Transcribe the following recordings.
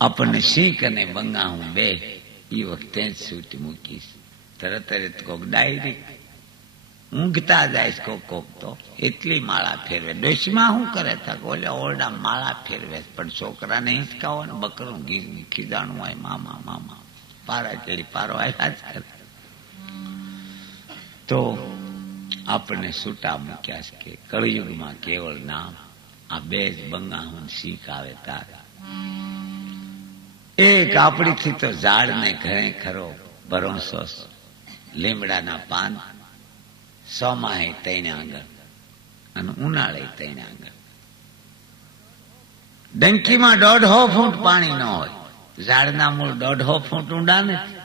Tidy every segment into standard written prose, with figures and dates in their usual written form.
આપણને શીખ અને બંગા હું બે એ વખતે જ સૂટ મૂકીશ. તરત કોક ડાયરેક્ટ ઊંઘતા જાય કોક કોક તો એટલી માળા ફેરવે. ડોશીમાં શું કરે હતા ઓલે ઓરડા માળા ફેરવે, પણ છોકરાને હિંચકાવો ને બકરું ઘી ખીજાણું હોય મામા મામા પારા કેળી પારો આવ્યા જ કરે. તો આપણને છૂટા મૂક્યા છે કે કળયુગમાં કેવળ નામ. આ બે જ બંગા હું શીખ આવે તારે. એક આપણીથી તો ઝાડને ઘરે ખરો ભરોસો, લીમડાના પાન સોમાહે તઈને આગળ અને ઉનાળે તઈને આગળ. ડંકીમાં 1.5 ફૂટ પાણી ન હોય, ઝાડના મૂળ 1.5 ફૂટ ઊંડા નથી,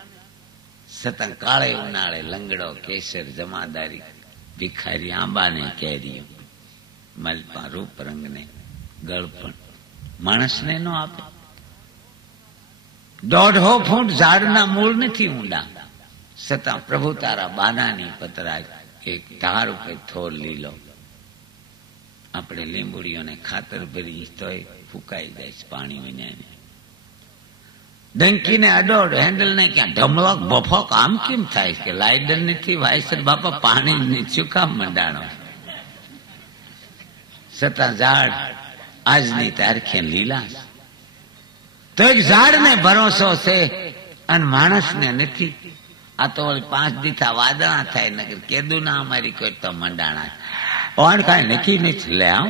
છતાં કાળે ઉનાળે લંગડો કેસર જમાદારી ભિખારી આંબાને કેરીઓ મલપા રૂપ રંગને ગળપણ માણસને ન આપે. 1.5 ફૂટ ઝાડના મૂળ નથી ઊંડા, છતાં પ્રભુ તારા બાનાની પતરાજ એક ધાર ઉપર થોર લીલો. આપણે લીંબુડીઓને ખાતર ભરી તોય ફૂંકાઈ જાય છે પાણી વિનાને. ડંકીને અડોડ હેન્ડલ ને ક્યાં ઢમલોક બફોક આમ કેમ થાય કે લાઈડર નથી વાયસર બાપા પાણી શું કામ મંડાણો. છતાં ઝાડ આજની તારીખે લીલા તો એક ઝાડને ભરોસો છે અને માણસને નથી. આ તો 5 દીથા વાદળા થાય નગર કેદુ ના અમારી કોઈ તો મંડાણા ઓણ કઈ નક્કી નથી લે આવ.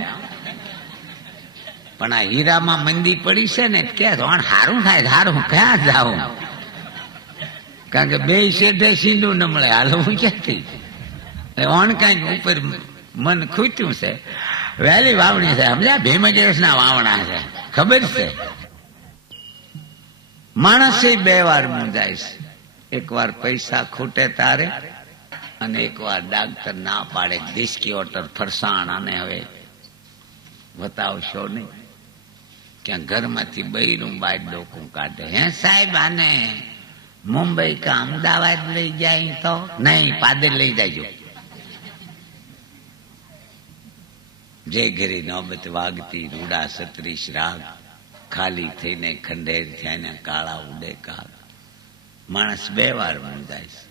પણ આ હીરામાં મંદી પડી છે ને કે ઓણ હારું થાય હારું ક્યાં જાઉં, કારણ કે બે શેઠે સીંડું ન મળે હાલવું ક્યાંથી. ઓણ કઈક ઉપર મન ખૂટ્યું છે, વહેલી વાવણી છે સમજ્યા, ભીમજેશ ના વાવણા છે ખબર છે. માણસે 2 વાર મૂંઝાય છે, એક વાર પૈસા ખૂટે તારે અને એક વાર ડાક્ટર ના પાડે દેશકી ઓટર ફરસાણ અને હવે બતાવશો નહીં. ક્યાં ઘરમાંથી બૈરું બાદ ડોકું કાઢે, હે સાહેબ આને મુંબઈ કા અમદાવાદ લઈ જાય તો નહીં, પાદર લઈ જાયજો. જે ઘરે નોબત વાગતી રૂડા 36 રાગ ખાલી થઈને ખંડેર થઈને કાળા ઉડે કાગ. માણસ 2 વાર મૂંઝાય છે,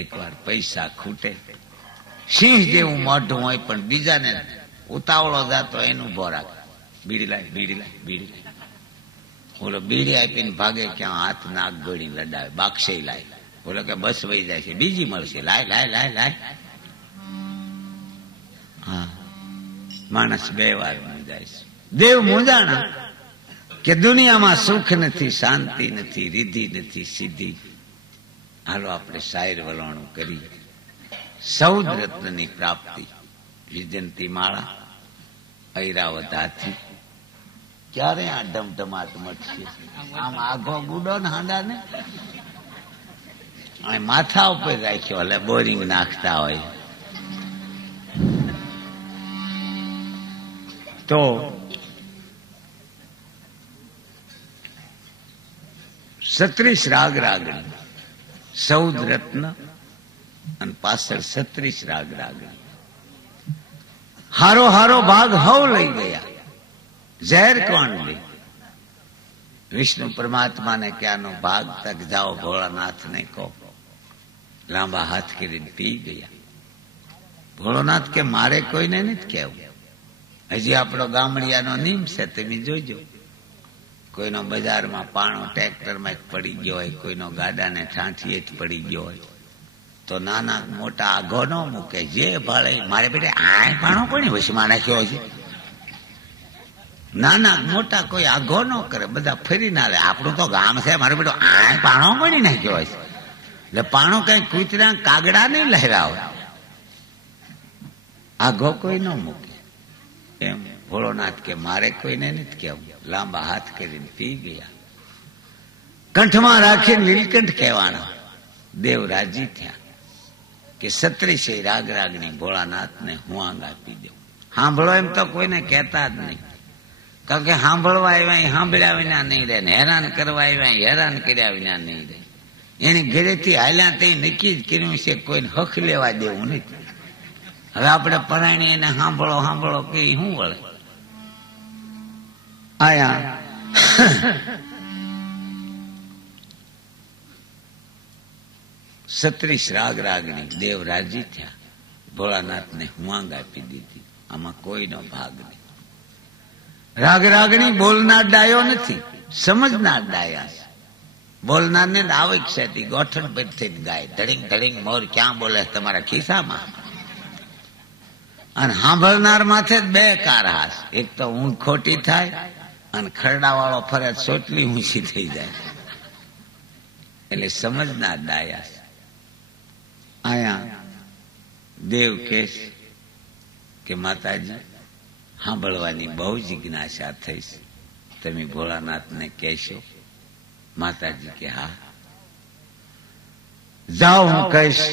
એક વાર પૈસા ખૂટે, સિંહ જેવું મોઢું હોય પણ બીજાને ઉતાવળો જાતો એનું ભોરાક બીડી લાય બીડી લાય બીડી લાય. બોલો બીડી આપીને ભાગે ક્યાં હાથ નાક ગોળી લડાવે, બાક્ષે લાય. બોલો કે બસ વહી જાય છે બીજી મળશે, લાય લાય લાય લાય. હા, માણસ 2 વાર મૂંઝાય છે. દેવ મૂંઝાણા કે દુનિયામાં સુખ નથી, શાંતિ નથી, રીધિ નથી, સિદ્ધિ. હાલો આપણે શાયર વલણું કરી. 14 રત્નની પ્રાપ્તિ, વિજંતી માળા, ઐરાવત હાથી. ક્યારે આ ઢમઢમાટ મટશે? આમ આઘો ગુડો ને હાંડા ને માથા ઉપર રાખ્યો, એટલે બોરિંગ નાખતા હોય તો. સત્રીસ રાગ રાગણી, 14 રત્ન અને પાછળ 36 રાગ રાગણી. હારો હારો ભાગ હવ લઈ ગયા, ઝેર કોણ લે? વિષ્ણુ પરમાત્માને ક્યાંનો ભાગ તક જાઓ ભોળાનાથ ને કહો. લાંબા હાથ કરીને પી ગયા. ભોળોનાથ કે મારે કોઈને નથી કહેવું. હજી આપણો ગામડિયાનો નિયમ છે, તમે જોજો. કોઈનો બજારમાં પાણો ટ્રેક્ટરમાં પડી ગયો હોય, કોઈનો ગાડાને ઠાંઠીએ જ પડી ગયો હોય તો નાના મોટા આઘો ન મૂકે, જે ભાળે. મારે બેટા આ પાણો કોની વશમાં નાખ્યો છે? નાના મોટા કોઈ આઘો ન કરે, બધા ફરી ના લે. આપણું તો ગામ છે, મારે બેટો આ પાણો કોની નાખ્યો હોય છે? એટલે પાણો કઈ કૂતરા કાગડા નહીં લહેરા હોય, આઘો કોઈ ન મૂકે. એમ ભોળોનાથ કે મારે કોઈને નથી કહેવું. લાંબા હાથ કરીને પી ગયા. કંઠમાં રાખીને નીલકંઠ કહેવાના. દેવ રાજી થયા કે 36 રાગ રાગણી ભોળાનાથને હું આંગ આપી દઉં. સાંભળો એમ તો કોઈને કહેતા જ નહીં, કારણ કે સાંભળવા આવ્યા સાંભળ્યા વિના નહીં રહે, ને હેરાન કરવા આવ્યા હેરાન કર્યા વિના નહીં રહે. એની ઘરેથી હાલ્યા તે નક્કી જ કર્યું છે કોઈને હક લેવા દેવું નથી. હવે આપણે પરાયણી એને સાંભળો સાંભળો કે શું વળે? આયા 36 રાગ રાગણી દેવ રાજી થયા. ભોળાનાથને હુંવાંગ આપી દીધી. આમાં કોઈનો ભાગ નહીં. રાગ રાગણી બોલનાર ડાયો નથી, સમજનાર ડાયા છે. બોલનારને આવશ્યકથી ગોઠણ પર થઈને ગાય, ધડીંગ ધડીંગ મોર ક્યાં બોલે તમારા ખિસ્સામાં. અને સાંભળનાર માથે જ બે કારહાસ, એક તો ઊંઘ ખોટી થાય અને ખરડા વાળો ફરજ સોટલી ઊંચી થઈ જાય. એટલે સમજનાર ડાયા છે. આયા દેવ કેશ કે માતાજી સાંભળવાની બહુ જિજ્ઞાસા થઈ છે, તમે ભોળાનાથને કહેશો? માતાજી કે હા, જાઓ હું કહીશ.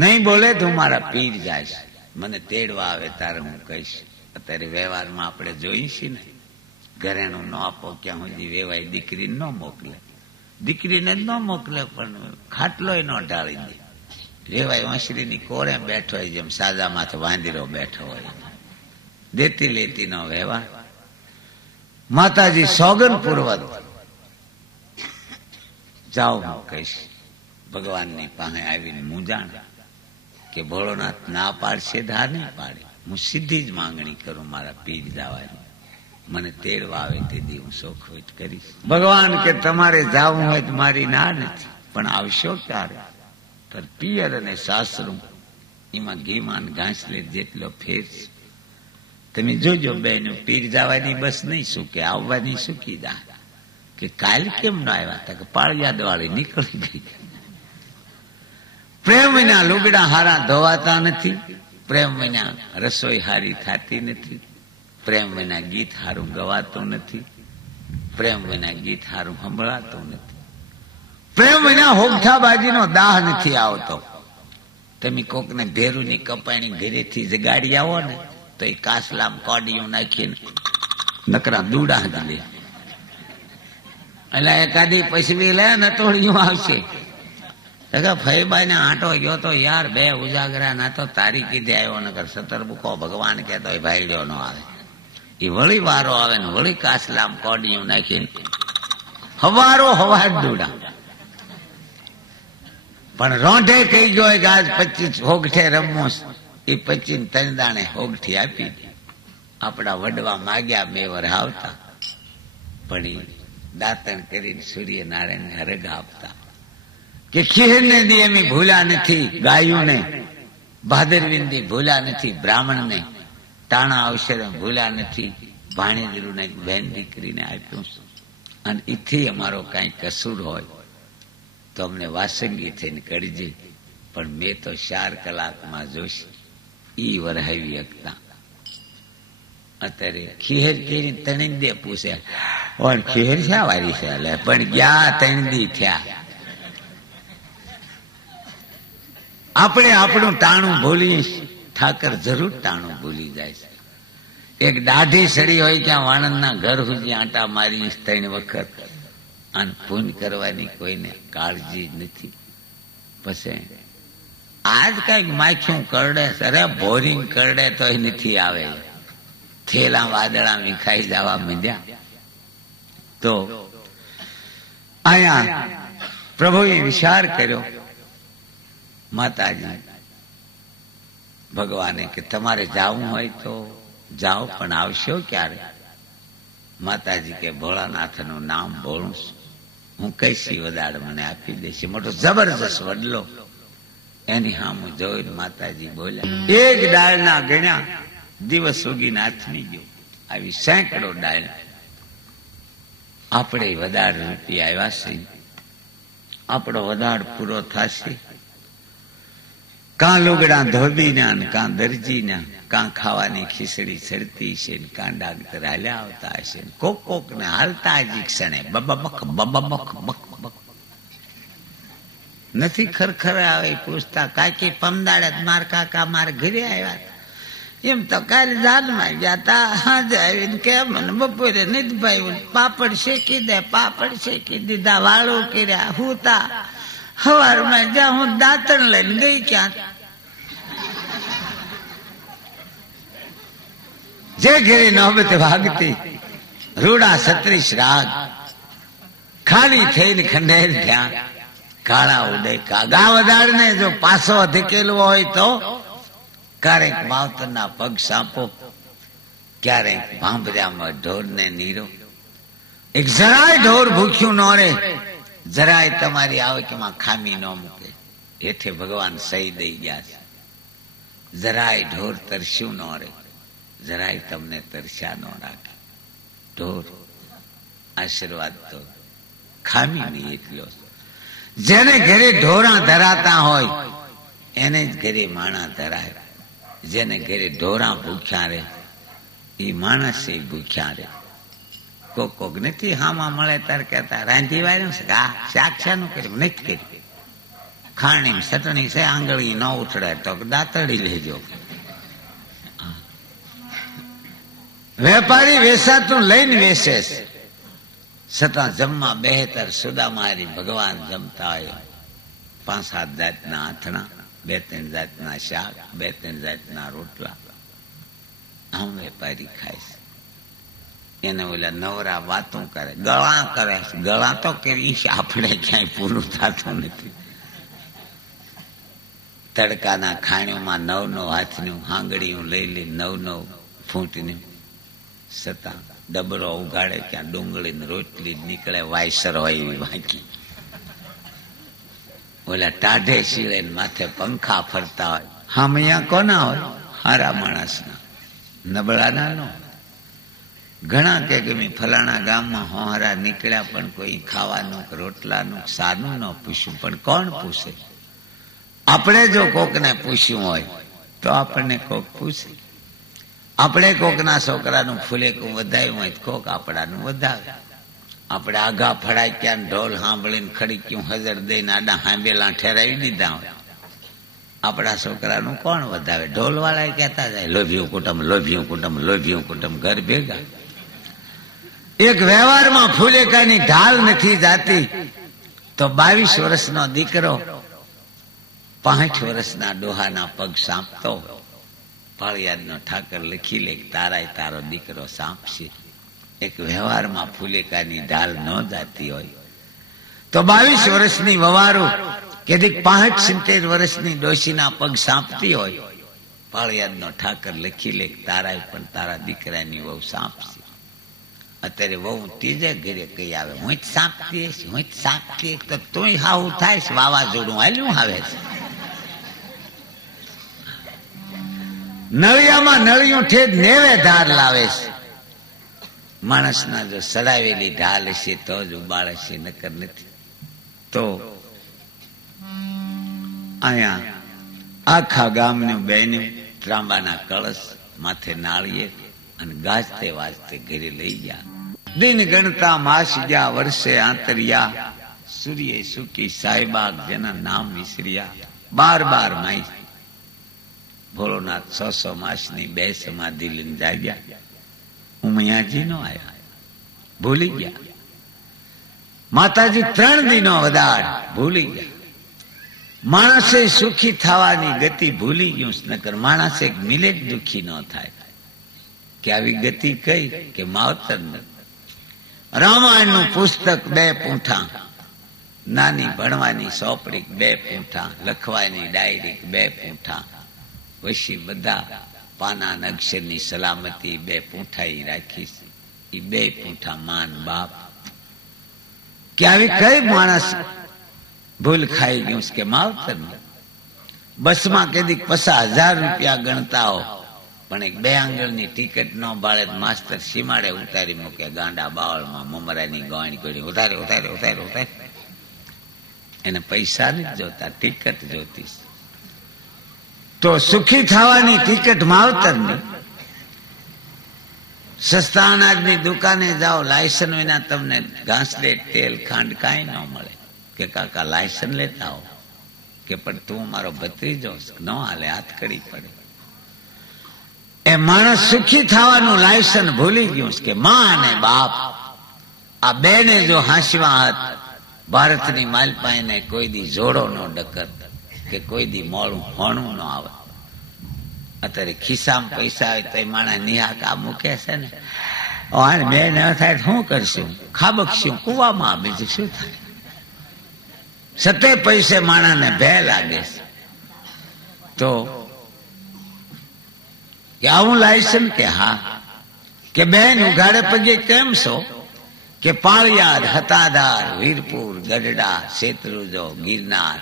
નહીં બોલે તો મારા પીર જાય, મને તેડવા આવે તારે હું કહીશ. અત્યારે વ્યવહારમાં આપણે જોઈ છીએ ને, ઘરેણું ન આપો ક્યાં સુધી વેવાય દીકરીને ન મોકલે, દીકરીને જ ન મોકલે પણ ખાટલોય ન ઢાળી દે. વેવાય વાંસળીની કોળે બેઠો હોય, જેમ સાજા માથે વાંદીરો બેઠો હોય. દેતી લેતી નો વ્યવહાર. માતાજી સોગન પૂર્વક જાઓ હું કહીશ. ભગવાનની પાસે આવીને મૂંઝાણ કે ભોળોનાથ ના પાડશે ધા નહીં પાડે. હું સીધી જ માંગણી કરું મારા પીર જવાની, મને તેડવા આવે તેથી હું શોખવેટ કરીશ. ભગવાન કે તમારે જાવું હોય તો મારી ના નથી, પણ આવશો ક્યારે? પણ પિયર અને સાસરું એમાં ઘીમાન ઘાસલે જેટલો ફેર છે. તમે જોજો બેન, પીર જવાની બસ નહીં શું કે આવવાની શું કીધા કે કાલ કેમ ના આવ્યા હતા? કે પાળિયાદ વાળી નીકળી ગઈ. પ્રેમ વિના લુગડા હારા ધોવાતા નથી, પ્રેમ વિના રસોઈ હારી થતી નથી, પ્રેમ વિના ગીત હારું ગવાતું નથી, પ્રેમ વિના ગીત હારું સંભળાતું નથી, પ્રેમ વિના હોગઠાબાજીનો દાહ નથી આવતો. તમે કોકને ભેરુની કપાણી ઘરેથી જગાડી આવો ને તો એ કાસલામ કોડિયું નાખીને નકરા દૂડા જ લે. એટલે એકાદી પૈસવી લે ને તોડિયું આવશે. ફઈબાઈ ને આંટો ગયો તો યાર, બે ઉજાગરા ના તો તારી કીધે આવ્યો, નકર 17 બુકો ભગવાન કહેતો ભાઈડ્યો ન આવે. એ વળી વારો આવે ને વળી કાસલામ કોડિયું નાખીને હવારો હવાર દૂડા. પણ રોંઢે કહી ગયો કે આજ 25 હોગઠે રમવું, એ 25 તનદાણે હોગઠી આપી. આપણા વડવા માગ્યા મેવર આવતા, પણ એ દાંતણ કરીને સૂર્યનારાયણ ને હરગ આપતા. કે ખીરને દી એમ ભૂલા નથી, ગાયુંને ભાદરવીને ભૂલા નથી, બ્રાહ્મણને ટાણા અવસરે ભૂલા નથી, ભાણેજરૂને બેન દીકરીને આપ્યું. અને એથી અમારો કઈ કસૂર હોય તો અમને વાસંગી થઈને કરજે, પણ મેં તો 4 કલાકમાં જોશ ઈ વરહાવી શકતા. અત્યારે ખીર કેરી તણી દે પૂછે, ખીર શા વારી છે? પણ ગયા 3 દી થયા. આપણે આપણું ટાણું ભૂલીએ, ઠાકર જરૂર ટાણું ભૂલી જાય છે. એક દાઢી સડી હોય ત્યાં વાણંદના ઘર સુધી આંટા મારી 3 વખત, અને પૂન કરવાની કોઈને કાળજી નથી. પછી આજ કઈક માખ્યું કરડે, અરે બોરિંગ કરડે તો નથી આવે, થેલા વાદળા વિખાઈ જવા માંડ્યા. તો અહીંયા પ્રભુએ વિચાર કર્યો. માતાજી ભગવાને કે તમારે જાવું હોય તો જાઓ, પણ આવશો ક્યારે? માતાજી કે ભોળાનાથનું નામ બોલું, હું કઈશી વદાડ મને આપી દેશે. મોટો જબરજસ્ત વડલો એની સામું જોઈને માતાજી બોલ્યા. એક ડાળના ગણ્યા દિવસ ઉગીને હાથની ગયો. આવી સેંકડો ડાળ. આપણે વધારે રૂપિયા આવ્યા છે, આપણો વધાર પૂરો થશે. કાં લુગડા ધોબીના, કાં દરજીના, કાં ખાવાની ખીચડી ચડતી છે, કાં ડાક્ટર હાલ્યા આવતા હશે. કોક કોક ને હાલતા જ ક્ષણે બબક બબક બક બક નથી ખરખર આવે. પૂછતા કાકી પમદાડે માર કાકા માર ઘરે આવ્યા, એમ તો કાલે જાનમાં ગયા તા. હાજે આવીને કેમ બપોરે નિધભાઈ પાપડ શેકી દે, પાપડ શેકી દીધા, વાળું કર્યા, હુતા. હવારમાં જ્યાં હું દાંતણ લઈને ગઈ ક્યાં, જે ઘેરી નોબત ભાગતી રૂડા 36 રાગ ખાલી થઈને ખંડેર થયા. કાળા ઉડે કાગા વધારને જો પાસો અધકેલું હોય તો ક્યારેક માવતરના પગ સાંપો, ક્યારેક ભાંભર્યામાં ઢોરને નીરો. એક જરાય ઢોર ભૂખ્યું ન રહે, જરાય તમારી આવકમાં ખામી ન મૂકે. હેઠે ભગવાન સહી દઈ ગયા છે. જરાય ઢોર તરસ્યું ન રહે, જરાય તમને તરસ્યા ન રાખે. ઢોર આશીર્વાદ તો ખામી નહીં એટલો. જેને ઘરે ઢોરા ધરાતા હોય એને જ ઘરે માણા ધરાય. જેને ઘરે ઢોરા ભૂખ્યા રહે એ માણસ એ ભૂખ્યા રહે. કોક નથી હામાં મળે તાર કહેતા રાંધી વાળ્યું છે, આ શાક શાનું કર્યું નથી કર્યું, ખાણી ચટણી છે, આંગળી ન ઉઠડે તો દાંતડી લેજો. વેપારી વેસાતું લઈને વેસે છતાં જમવા બેહતર સુદામારી ભગવાન જમતા હોય. 5-7 જાતના આથણા, 2-3 જાતના શાક, 2-3 જાતના રોટલા. આમ વેપારી ખાય છે. એને ઓલા નવરા વાતો કરે, ગળા કરે. ગળા તો કરી આપણે ક્યાંય પૂરું થતું નથી. તડકાના ખાણીઓમાં 9-9 હાથનું હાંગડીયું લઈ લઈ 9-9 ફૂટનું છતાં ડબરો ઉગાડે ત્યાં ડુંગળી ને રોટલી નીકળે, વાયસર હોય એવી વાંકી. ઓલા ટાઢે શીળે માથે પંખા ફરતા હોય. હામૈયા કોના હોય? હારા માણસના, નબળાના નો. ઘણા કે મેં ફલાણા ગામમાં હોહારા નીકળ્યા પણ કોઈ ખાવાનું રોટલાનું સાનું ન પૂછ્યું. પણ કોણ પૂછે? આપણે જો કોકને પૂછ્યું હોય તો આપણને કોક પૂછે. આપણે કોકના છોકરાનું ફૂલેકું વધાયું હોય તો કોક આપણાનું વધાવે. આપણે આઘા ફડાક્યા ઢોલ સાંભળીને ખડીક્યું હજર દઈને આડા હાંભેલા ઠેરાવી દીધા હોય. આપણા છોકરાનું કોણ વધાવે? ઢોલ વાળા કહેતા જાય લોભિયું કુટુંબ, લોભિયું કુટુંબ, લોભિયું કુટુંબ, ઘર ભેગા. એક વ્યવહારમાં ફૂલેકાની ઢાલ નથી જાતી તો 22 વર્ષનો દીકરો 5 વર્ષના ડોહાના પગ સાંપતો. પાળિયાદનો ઠાકર લખી લે તારાય તારો દીકરો સાંપશે. એક વ્યવહારમાં ફૂલેકાની ઢાલ ન જાતી હોય તો 22 વર્ષની વવારો કેદીક 65-70 વર્ષની ડોશીના પગ સાંપતી હોય. પાળિયાદનો ઠાકર લખી લે તારાય પણ તારા દીકરાની વહુ સાંપશે. અત્યારે વહુ ત્રીજે ઘરે કઈ આવે, હું જ સાંપતી હશે, હું જ સાંપતી. તો તુંય હાવું થાય છે, વાવાઝોડું હાલ્યું આવે છે. નળિયામાં નળિયું ઠેડ નેવે ધાર લાવે છે. માણસના જો સડાવેલી ઢાલ હશે તો જ ઉબાળ હશે, નકર નથી. તો અહીંયા આખા ગામનું બેન્યું ત્રાંબાના કળશ, માથે નાળિયેર અને ગાજતે વાજતે ઘરે લઈ ગયા. દિન ગણતા માસ ગયા, વર્ષે આંતરિયા. સૂર્ય સુકી સાહેબાગ જેના નામ વિસર્યા. 12 માઈ ભોળોનાથ 100 માસની 2 સમાધિ લઈને જાગ્યા. ઉમૈયાજી નો આયા, ભૂલી ગયા. માતાજી 3 દિનો વધાર ભૂલી ગયા. માણસે સુખી થવાની ગતિ ભૂલી ગયું. નકર માણસે મિલે જ દુખી ન થાય. કે આવી ગતિ કઈ કે માવતર. રામાયણનું પુસ્તક 2 પૂંઠા, નાની ભણવાની સોપડી 2 પૂંઠા, લખવાની ડાયરી 2 પૂંઠા, પછી બધા પાના અક્ષરની સલામતી 2 પૂંઠા રાખી. એ 2 પૂંઠા માન બાપ. કે આવી કઈ માણસ ભૂલ ખાઈ ગયું કે માવતર. બસમાં કેદીક 50,000 રૂપિયા ગણતા હો પણ એક 2 આંગળની ટિકિટ ન બાળે માસ્તર સીમાડે ઉતારી મૂકે. ગાંડા બાવળમાં મમરાની ગોણી કરી ઉતારે ઉતારે ઉતારે ઉતારે. એને પૈસા નથી જોતા, ટિકિટ જોતી. તો સુખી થવાની ટિકિટ માવતર ની. સસ્તા અનાજની દુકાને જાઓ, લાયસન વિના તમને ઘાસલે તેલ ખાંડ કાંઈ ન મળે. કે કાકા લાયસન લેતા હો કે પણ તું મારો ભત્રીજો ન હાલે, હાથ કડી પડે. એ માણસ સુખી થવાનું લાયસન ભૂલી ગયું કે માં અને બાપ આ 2 ને જો હાંસવા હાથ ભારતની માલપાઈને કોઈ દી જોડો ન ડકત કે કોઈ દી મોડું હોણું ન આવે. અત્યારે ખિસ્સામાં પૈસા હોય તો એ માણસ નિહાકા મૂકે છે ને. બે ન થાય શું કરશું? ખાબકશું કુવામાં, બીજું શું થાય? સતે પૈસે માણાને ભે લાગે છે. તો આવું લાયસન્સ કે હા કે બેન ઉઘાડે પગે કેમ છો? કે પાળિયાદ, હતાદાર, વીરપુર, ગઢડા, શેત્રુંજો, ગિરનાર,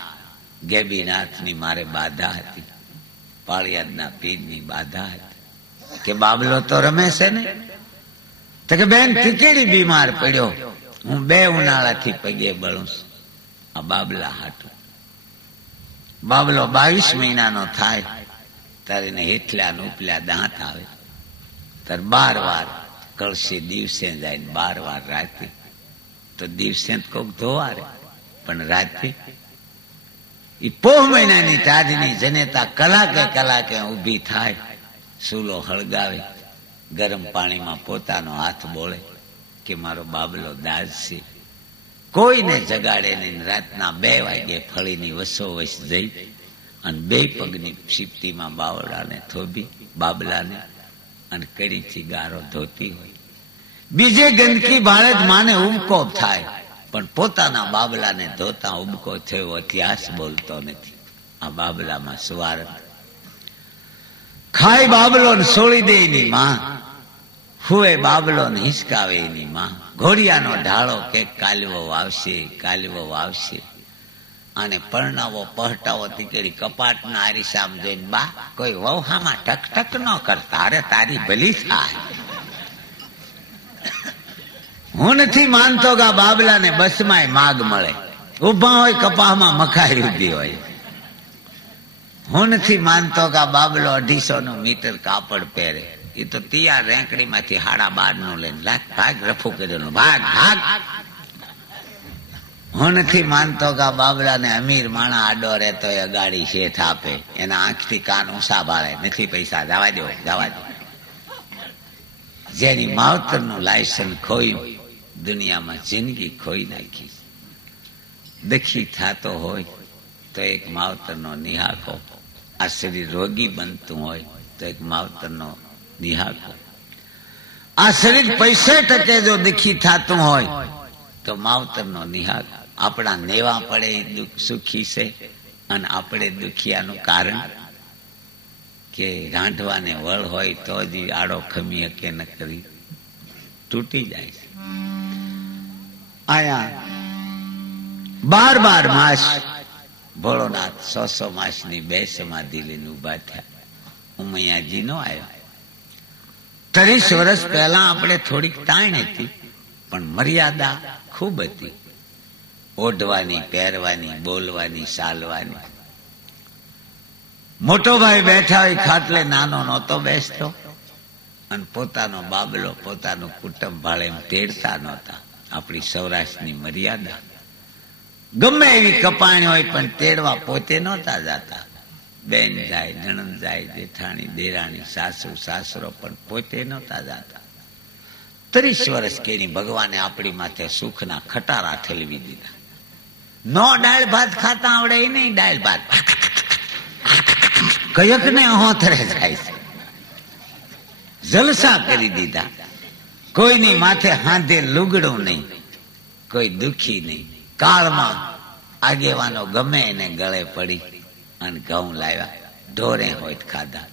ગેબીનાથની મારે બાધા હતી, પાળિયાદના પીરની બાધા હતી. કે બાબલો તો રમે છે ને? તો કે બેન ટીકેડી બીમાર પડ્યો, હું 2 ઉનાળાથી પગે બળું છું આ બાબલા હાટું. બાબલો 22 મહિનાનો થાય ત્યારે એને હેઠલા ને ઉપલા દાંત આવે, ત્યારે 12 વાર કળશી દિવસે જાય, 12 વાર રાતે. તો દિવસે કોક ધોવારે, પણ રાતે એ પોહ મહિનાની ટાઢની જનેતા કલાકે ઊભી થાય, સૂલો હળગાવે, ગરમ પાણીમાં પોતાનો હાથ બોળે કે મારો બાબલો દાજ છે. કોઈને જગાડે નહીં. રાતના 2 વાગે ફળીની વસોવસ જઈ અને 2 પગની સિપ્તીમાં બાવડાને થોભી બાબલાને અને કડીથી ગારો ધોતી હોય. બીજે ગંદકી બાળે જ માને ઉબકો થાય, પણ પોતાના બાબલાને ધોતા ઉબકો થયો ઇતિહાસ બોલતો નથી. આ બાબલામાં સ્વાર્થ. ખાય બાબલો ને સોળી દે એની માં, હુએ બાબલો ને હિસકાવે એની માં. ઘોડિયાનો ઢાળો કે કાલવો વાવશે અને પરણાવો પહટાવો તીકેડી કપાટના આરીસામ જોઈને બા કોઈ વહુહામાં ટક ન કરતા, અરે તારી ભલી થાય. હું નથી માનતો કે આ બાબલાને બસમાં માગ મળે, ઉભા હોય કપાહમાં મખાઈ ઉભી હોય. હું નથી માનતો કે આ બાબલો 250 મીટર કાપડ પહેરે, એ તો તૈયાર રેંકડીમાંથી 12.5 લઈને ભાગ રફુ કરેલું ભાગ. હું નથી માનતો કે આ બાબલાને અમીર માણા આડો રહેતો એ ગાડી શેઠ આપે, એના આંખથી કાન ઊંસા બાળે, નથી પૈસા, જવા દો. જેની માવતરનું લાયસન્સ ખોયું, દુનિયામાં જિંદગી ખોઈ નાખી. દખી થતો હોય તો એક માવતરનો નિહાકો, આ શરીર રોગી બનતું હોય તો એક માવતરનો નિહાકો, આ શરીર 65% જો દુખી થતું હોય તો માવતરનો નિહાકો. આપણા નેવા પડે એ દુઃખ સુખી છે, અને આપણે દુખિયાનું કારણ કે રાંધવાને વળ હોય તો જ આડો ખમી કે ન કરી તૂટી જાય છે. આયા 12 માસ ભોળોનાથ 100 માસની 2 સમાધિ લઈને ઉભા થયા. ઉમૈયાજી નો આવ્યો. 30 વર્ષ પહેલા આપણે થોડીક તાણ હતી, પણ મર્યાદા ખૂબ હતી. ઓઢવાની, પહેરવાની, બોલવાની, ચાલવાની. મોટો ભાઈ બેઠા હોય ખાટલે, નાનો નહોતો બેસતો, અને પોતાનો બાબલો પોતાનું કુટુંબ ભાળે એમ તેડતા નહોતા. આપણી સૌરાષ્ટ્રની મર્યાદા. ગમે એવી કપાણી હોય પણ તેડવા પોતે નહોતા જતા. બેન જાય, નણંદ જાય, જેઠાણી, દેરાણી, સાસુ, સાસરો પણ પોતે નહોતા જતા. 30 વર્ષ કેની ભગવાને આપણી માથે સુખના ખટારા ઠેલવી દીધા. નો દાળ ભાત ખાતા આવડે એ નહીં, દાળ ભાત કયક ને હોથરે જાય છે. જલસા કરી દીધા. કોઈની માથે હાથે લુગડું નહીં, કોઈ દુખી નહીં. કાળમાં આગેવાનો ગમે એને ગળે પડી અને ઘઉં લાવ્યા, ઢોરે હોય ખાધા.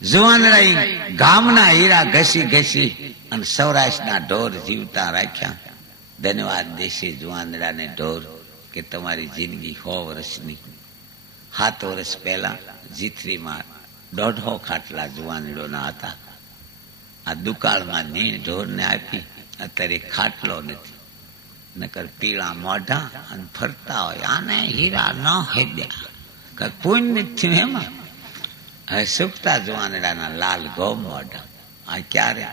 જુવાનરાઈ ગામના હીરા ઘસી અને સૌરાષ્ટ્રના ઢોર જીવતા રાખ્યા. ધન્યવાદ દેશે જુવાનડાને ઢોર કે તમારી જિંદગી 100 વર્ષની. 7 વર્ષ પહેલા જીથરીમાં 150 ખાટલા જુવાનડોના હતા. આ દુકાળમાં નીણ ઢોરને આપી. અત્યારે ખાટલો નથી, નકર પીળા મોઢા અને ફરતા હોય. આને હીરા ન હેદ્યા, કઈ પુણ્ય થયું એમાં. હવે સુકતા જુવાનડાના લાલ ગોમ મોઢા. આ ક્યારે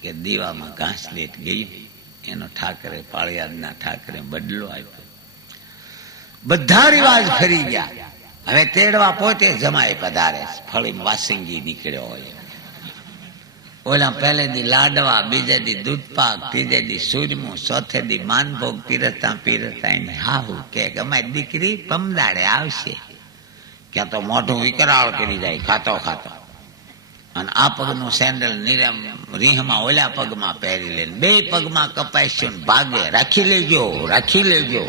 કે દીવામાં ઘાસ લેટ ગઈ, એનો ઠાકરે, પાળિયાદના ઠાકરે બદલો આપ્યો. બધા રિવાજ ફરી ગયા. હવે તેડવા પોતે જમાય પધારે. ફળી વાસંગી નીકળ્યો હોય. ઓલા પહેલે દી લાડવા, બીજે દી દૂધપાક, ત્રીજે દી સૂરમું, ચોથે દી માનભોગ પીરસતા હાહુ કે અમારી દીકરી પમદાડે આવશે. ક્યાં તો મોઢું વિકરાળ કરી જાય ખાતો. અને આ પગનું સેન્ડલ રીહમાં ઓલા પગમાં પહેરી લે, 2 પગમાં કપાઈશું ભાગે. રાખી લેજો.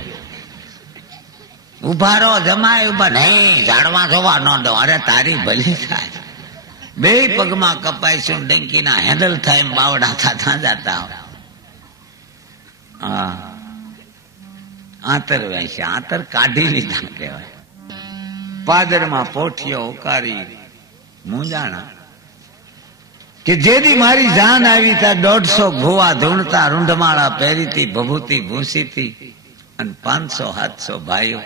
ઉભા રહો જમાય ઉભા નહીં ઝાડવા જોવા ન દો. અરે તારી ભલી થાય. બે પગમાં કપાઈશું ડંકીના હેન્ડલ થાય એમ બાવડા થતા જતા. હા આંતર વેચે આંતર કાઢી લીધા કહેવાય. પાદરમાં પોઠિયો ઉકારી મૂંઝાણા કે જેથી મારી જાન આવી ત્યાં 150 ભુવા ધૂણતા રૂંઢમાળા પહેરીતી ભભૂતી ભૂસીતી અને 500-700 ભાઈઓ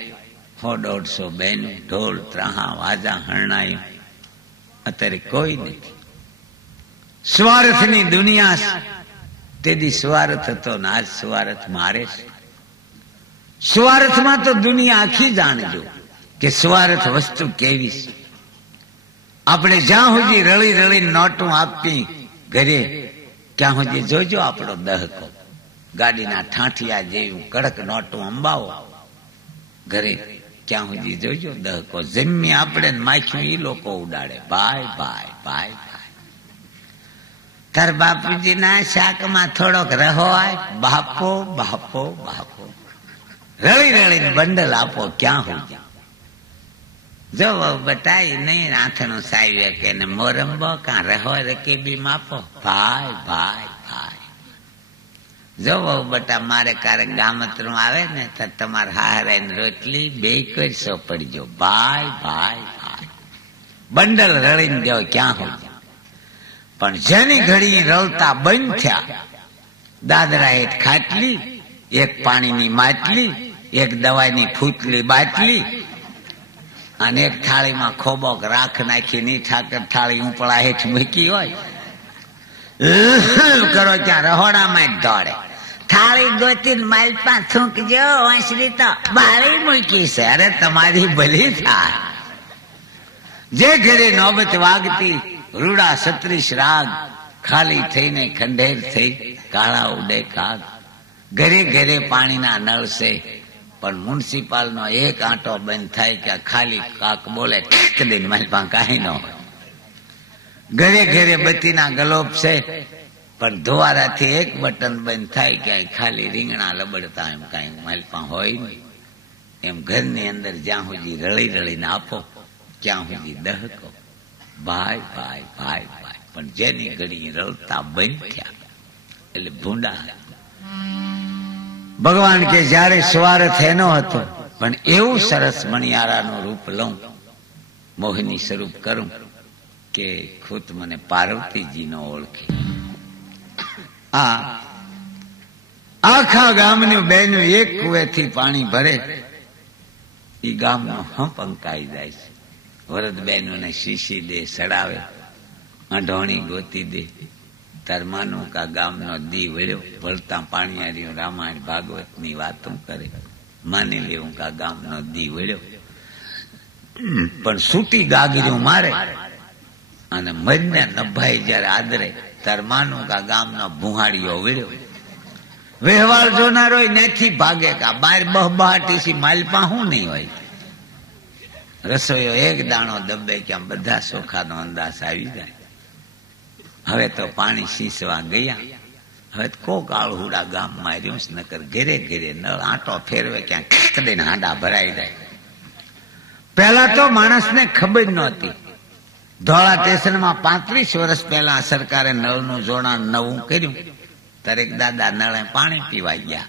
100-150 બહેનો ઢોલ ત્રાહા વાજા હરણાયું. અત્યારે કોઈ નથી. સ્વાર્થની દુનિયા. તેથી સ્વાર્થ હતો ને આજ સ્વાર્થ મારે છે. સ્વાર્થમાં તો દુનિયા આખી જાણજો કે સ્વાર્થ વસ્તુ કેવી છે. આપણે જ્યાં સુધી રળી રળી નોટું આપી ઘરે ત્યાં સુધી જોજો આપણો દહકો. ગાડીના ઠાઠિયા જેવું કડક નોટું અંબાવો ઘરે ત્યાં સુધી જોજો દહકો. જમી આપણે માખ્યું એ લોકો ઉડાડે. ભાઈ ભાઈ ભાઈ ભાઈ તાર બાપુજી ના શાકમાં થોડોક રહો આય. બાપો બાપો બાપો રળી રળીને બંડલ આપો ક્યાં સુધી. જો બટાઈ નહીં આથણું સાવ્યો કે મોરંબો કાં રહો રકેબી માપો. ભાઈ ભાઈ ભાઈ જો બટા મારે ક્યારેક ગામતરું આવે ને તો તમારે હારાઈને રોટલી 2 કરશો પડજો. ભાઈ ભાઈ ભાઈ બંડલ રળીને ગયો ક્યાં હોય. પણ જેની ઘડી રળતા બંધ થયા. દાદરા એક ખાટલી, એક પાણીની માટલી, એક દવાની ફૂટલી બાટલી અને એક થાળીમાં ખોબોક રાખ નાખી ની ઠાકર થાળી ઉપળા હેઠ મૂકી હોય. કરો ત્યાં રહોડામાં જ દોડે. થાળી ગોતીને માલપા થૂંકજો વાંસળી તો બાળી મૂકી છે. અરે તમારી ભલી થાય. જે ઘરે નોબત વાગતી રૂડા 36 રાગ ખાલી થઈને ખંડેર થઈ કાળા ઉડે કાગ. ઘરે ઘરે પાણીના નળ છે પણ મ્યુનિસિપાલ નો એક આંટો બંધ થાય કે ખાલી કાક બોલે દઈને માલપા કાંઈ ન હોય. ઘરે ઘરે બત્તીના ગલોપ છે પણ ધોવારાથી એક બટન બંધ થાય કે ખાલી રીંગણા લબડતા એમ કઈ માલપા હોય નહીં. એમ ઘરની અંદર જ્યાં સુધી રળી રળીને આપો ત્યાં સુધી દહકો. ભાઈ ભાઈ ભાઈ ભાઈ પણ જેની ઘડી રળતા બંધ થયા એટલે ભૂંડા. ભગવાન કે જયારે સ્વાર્થ એનો હતો પણ એવું સરસ મણિયારાનું રૂપ લઉં, મોહિની સ્વરૂપ કરું કે ખુદ મને પાર્વતીજી નો ઓળખે. આખા ગામનું બેનું એક કુવેથી પાણી ભરે એ ગામનો હંપ અંકાઈ જાય છે. વરદ બહેનોને શીશી દે, સડાવે, અઢોણી ગોતી દે. ધર્માનું કા ગામનો દી વળ્યો વળતા પાણીયારીઓ રામાયણ ભાગવત ની વાતો કરે. માની લેવું કા ગામનો દી વળ્યો પણ સૂટી ગાગર્યું મારે અને મજને નભાઈ જયારે આદરે ધર્માનું કા ગામનો ભૂહાડીઓ વળ્યો. વ્યવહાર જોનારો નથી ભાગે કા બાર બહબાટી માલપા હું નહીં હોય. રસોઈયો એક દાણો દબે કે આમ બધા સોખાનો અંદાજ આવી જાય. હવે તો પાણી સીસવા ગયા. હવે કોક આળહુડા ગામમાં રહ્યું નકર ઘેરે ઘેરે નળ આંટો ફેરવે ક્યાં ખીને હાંડા ભરાઈ જાય. પેલા તો માણસને ખબર નહોતી. ધોળા સ્ટેશનમાં 35 વર્ષ પહેલા સરકારે નળનું જોડાણ નવું કર્યું. દરેક દાદા નળે પાણી પીવા ગયા.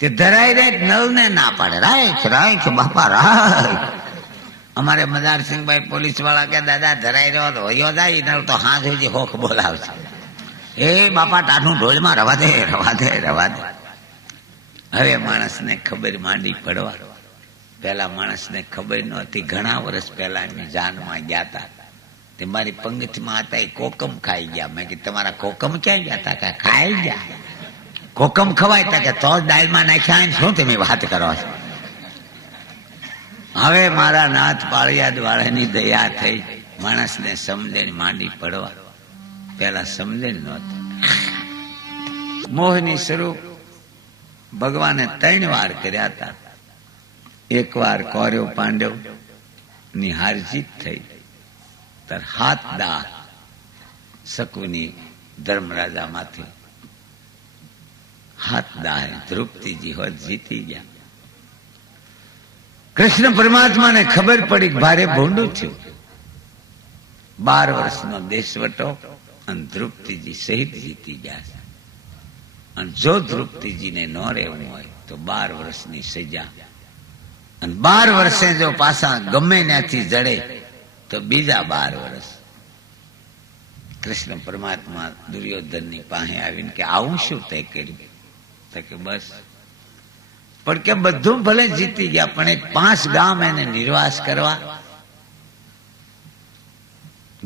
તે ધરાઈ રહે નળને ના પાડે. રાખ બાપા રાખ. અમારે મદારસિંહભાઈ પોલીસ વાળા કે દાદા ધરાઈ રહ્યો તો હોયો જાય નળ તો હાથ સુધી હોખ બોલાવશે. એ બાપા ટાઢું ઢોલમાં રવા દે રવા દે રવા દે. હવે માણસને ખબર માંડી પડવા. પેલા માણસને ખબર નહોતી. ઘણા વર્ષ પહેલા એમની જાનમાં ગયા હતા. તે મારી પંગતમાં હતા. એ કોકમ ખાઈ ગયા. મેં કીધું તમારા કોકમ ક્યાં ગયા હતા? કે ખાઈ ગયા. કોકમ ખવાય તા કે તો દાલમાં નાખ્યા. શું તમે વાત કરો છો? હવે મારા નાથ પાળિયાદ વાળાની દયા થઈ. માણસને સમજણ માંડી પડવા. પેલા સમજણ નહોતી. મોહની સ્વરૂપ ભગવાને 3 વાર કર્યા હતા. એક વાર કૌરવ પાંડવ ની હારજીત થઈ. તાર હાથ દા શકુની ધર્મરાજા માંથી હાથ દા દ્રૌપદીજી હોત જીતી ગયા. કૃષ્ણ પરમાત્માને ખબર પડી કે ભારે ભોંડું થયું. 12 વર્ષનો દેશવટો અને દ્રુપદીજી સહિત જીતી ગયા. અને જો દ્રુપદીજીને ન રહેવું હોય તો 12 વર્ષની સજા, અને 12 વર્ષે જો પાછા ગમે ત્યાંથી જડે તો બીજા 12 વર્ષ. કૃષ્ણ પરમાત્મા દુર્યોધનની પાસે આવીને કે આવું શું તે કર્યું? તો કે બસ, પણ કે બધું ભલે જીતી ગયા પણ 5 ગામ એને નિર્વાસ કરવા.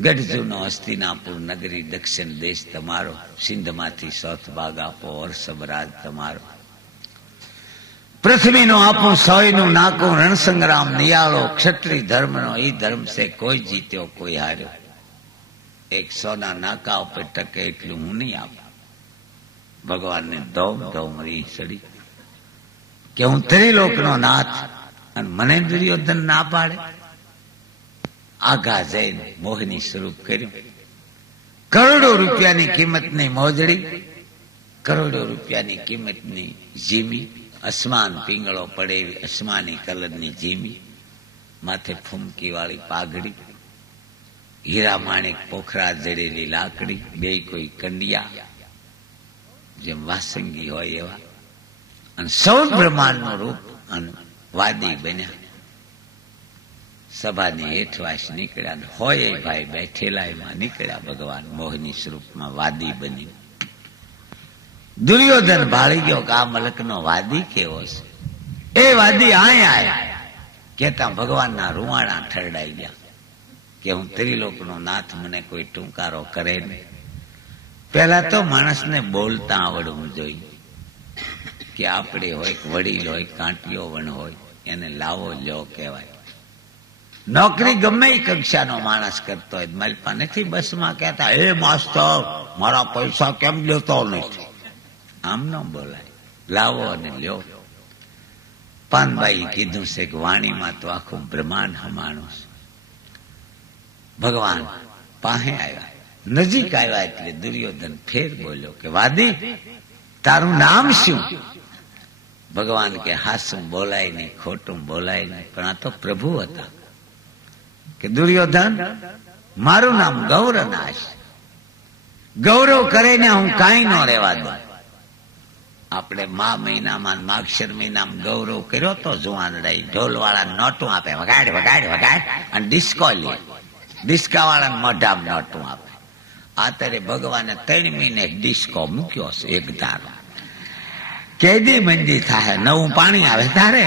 ગઢજુનો હસ્તિનાપુર નગરી, દક્ષિણ દેશ તમારો, સિંધમાંથી 7 ભાગ આપો, વર્ષભરાજ તમારો. પૃથ્વીનો આપો 100નું નાકું, રણસંગ્રામ નિયાળો, ક્ષત્રિય ધર્મનો એ ધર્મ છે, કોઈ જીત્યો કોઈ હાર્યો. 100ના નાકા ઉપર ટકે એટલું હું નહીં આપું. ભગવાનને ધોમ રી ચડી કે હું ત્રિલોકનો નાથ, અને મને દુર્યોધન ના પાડે. આઘા જઈને મોહિની સ્વરૂપ કર્યું. કરોડો રૂપિયાની કિંમતની મોજડી, કરોડો રૂપિયાની કિંમતની જીમી, અસમાન પિંગળો પડે એવી અસમાની કલરની જીમી, માથે ફૂમકી વાળી પાઘડી, હીરા માણેક પોખરા જડેલી લાકડી, બે કોઈ કંડિયા જેમ વાસંગી હોય એવા, અને સૌ બ્રહ્માંડનું રૂપ, અને વાદી બન્યા. સભાની હેઠવાસ નીકળ્યા, હોય ભાઈ બેઠેલા એમાં નીકળ્યા ભગવાન મોહિની સ્વરૂપમાં વાદી બની. દુર્યોધન ભાળી ગયો કે આ મલકનો વાદી કેવો છે. એ વાદી આયા કેતા ભગવાનના રૂવાણા ઠરડાઈ ગયા કે હું ત્રિલોકનો નાથ, મને કોઈ ટૂંકારો કરે નહીં. પેલા તો માણસને બોલતા આવડવું જોઈએ કે આપણે હોય, વડીલ હોય, કાંટીઓ વણ હોય, એને લાવો લ્યો કહેવાય. નોકરી ગમે એ કક્ષાનો માણસ કરતો હોય, મારી પાસે નથી બસમાં કહેતા એ માસ્ટર મારા પૈસા કેમ લેતો નથી, આમ ન બોલાય. લાવો અને લ્યો. પાનબાઈ કીધું છે કે વાણીમાં તો આખું બ્રહ્માંડ હમાણું છે. ભગવાન પાસે આવ્યા, નજીક આવ્યા એટલે દુર્યોધન ફેર બોલ્યો કે વાદી તારું નામ શું? ભગવાન કે હાસું બોલાય નહીં, ખોટું બોલાય નહીં, પણ આ તો પ્રભુ હતા. કે દુર્યોધન મારું નામ ગૌરનાશ. ગૌરવ કરીને હું કાંઈ ન રહેવા દઉં. આપણે મહિનામાં માગશર મહિનામાં ગૌરવ કર્યો તો જુવાન રહી, ઢોલ વાળા નોટું આપે, વગાડ વગાડ વગાડ, અને ડિસ્કો લે, ડિસ્કા વાળા મોઢામાં નોટું આપે. આતરે ભગવાને 3 મહિને ડિસ્કો મૂક્યો છે એક ધારો. કેદી મંદી થાય, નવું પાણી આવે તારે.